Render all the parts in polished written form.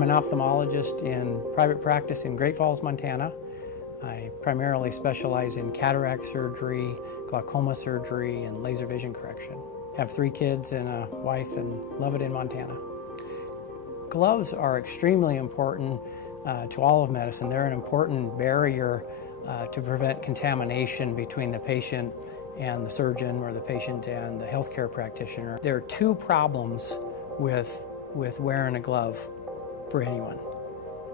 I'm an ophthalmologist in private practice in Great Falls, Montana. I primarily specialize in cataract surgery, glaucoma surgery, and laser vision correction. I have 3 kids and a wife and love it in Montana. Gloves are extremely important to all of medicine. They're an important barrier to prevent contamination between the patient and the surgeon, or the patient and the healthcare practitioner. There are 2 problems with wearing a glove for anyone.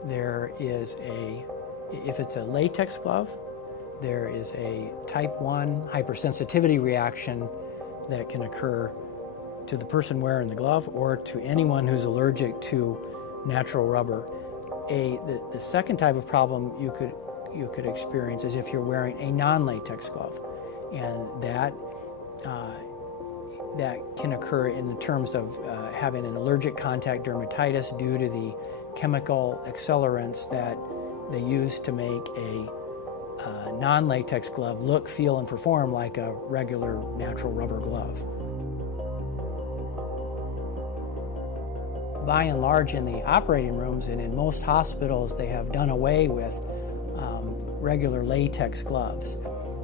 There is if it's a latex glove, there is a type 1 hypersensitivity reaction that can occur to the person wearing the glove or to anyone who's allergic to natural rubber. The second type of problem you could experience is if you're wearing a non-latex glove, and that can occur in terms of having an allergic contact dermatitis due to the chemical accelerants that they use to make a non-latex glove look, feel, and perform like a regular natural rubber glove. By and large, in the operating rooms and in most hospitals, they have done away with regular latex gloves.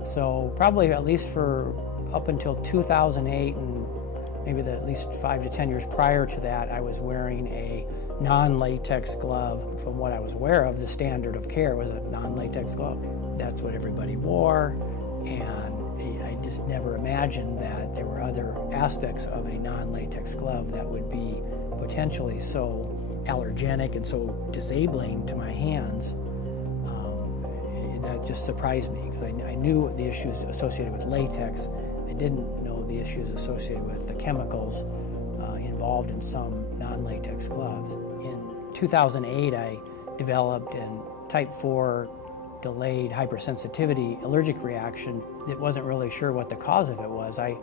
So probably at least for up until 2008 and maybe at least 5 to 10 years prior to that, I was wearing a non-latex glove. From what I was aware of, the standard of care was a non-latex glove. That's what everybody wore, and I just never imagined that there were other aspects of a non-latex glove that would be potentially so allergenic and so disabling to my hands. That just surprised me, because I knew the issues associated with latex. I didn't know the issues associated with the chemicals involved in some non-latex gloves. In 2008, I developed a type 4 delayed hypersensitivity allergic reaction. It wasn't really sure what the cause of it was. I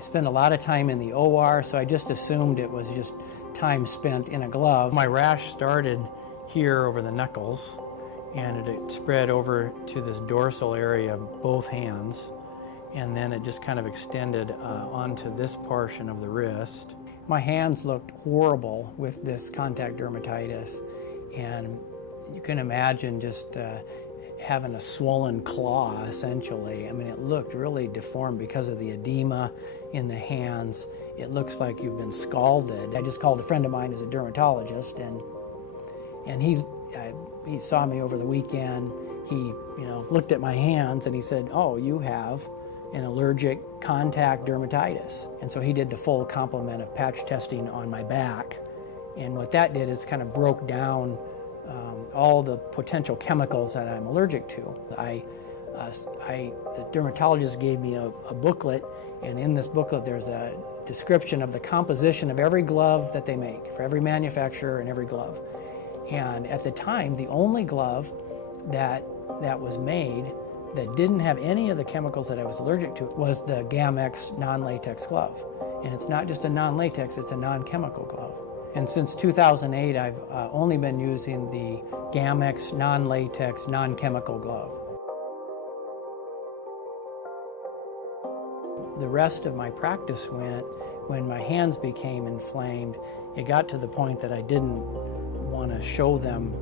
spent a lot of time in the OR, so I just assumed it was just time spent in a glove. My rash started here over the knuckles, and it spread over to this dorsal area of both hands, and then it just kind of extended onto this portion of the wrist. My hands looked horrible with this contact dermatitis, and you can imagine just having a swollen claw, essentially. I mean, it looked really deformed because of the edema in the hands. It looks like you've been scalded. I just called a friend of mine who's a dermatologist, and he saw me over the weekend. He looked at my hands and he said, "Oh, you have an allergic contact dermatitis." And so he did the full complement of patch testing on my back. And what that did is kind of broke down all the potential chemicals that I'm allergic to. The dermatologist gave me a booklet, and in this booklet there's a description of the composition of every glove that they make, for every manufacturer and every glove. And at the time, the only glove that was made that didn't have any of the chemicals that I was allergic to was the Gamex non-latex glove. And it's not just a non-latex, it's a non-chemical glove. And since 2008, I've only been using the Gamex non-latex, non-chemical glove. The rest of my practice went when my hands became inflamed. It got to the point that I didn't want to show them,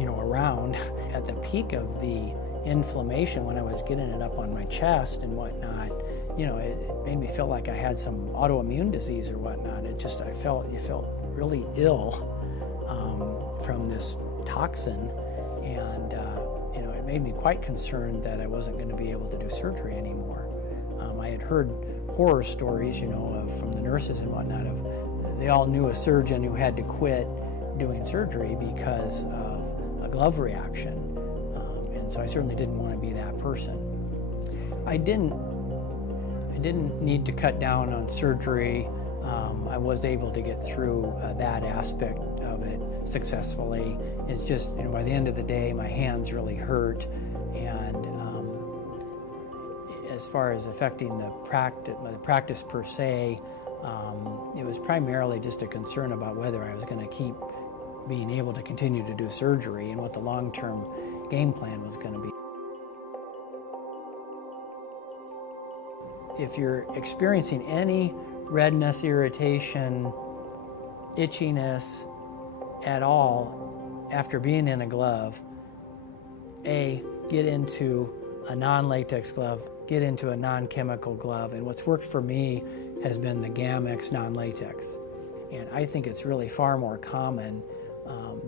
around. At the peak of the inflammation, when I was getting it up on my chest and whatnot, it made me feel like I had some autoimmune disease or whatnot. I felt really ill from this toxin, and it made me quite concerned that I wasn't going to be able to do surgery anymore. I had heard horror stories, from the nurses and whatnot, they all knew a surgeon who had to quit doing surgery because of a glove reaction, and so I certainly didn't want to be that person. I didn't need to cut down on surgery. I was able to get through that aspect of it successfully. It's just, by the end of the day, my hands really hurt, and as far as affecting the practice per se, it was primarily just a concern about whether I was going to keep being able to continue to do surgery and what the long-term game plan was going to be. If you're experiencing any redness, irritation, itchiness, at all, after being in a glove, get into a non-latex glove, get into a non-chemical glove. And what's worked for me has been the Gamex non-latex. And I think it's really far more common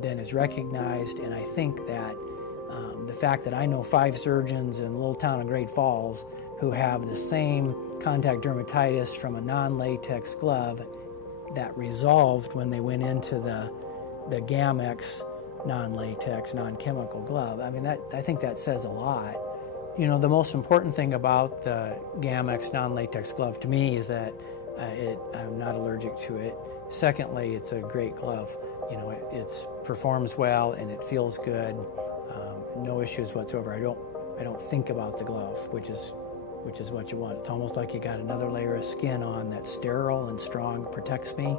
than is recognized. And I think that the fact that I know 5 surgeons in the little town of Great Falls who have the same contact dermatitis from a non-latex glove that resolved when they went into the Gamex non-latex, non-chemical glove. I mean, I think that says a lot. You know, the most important thing about the Gamex non-latex glove to me is that I'm not allergic to it. Secondly, it's a great glove. You know, it performs well and it feels good. No issues whatsoever. I don't think about the glove, which is what you want. It's almost like you got another layer of skin on that's sterile and strong, protects me.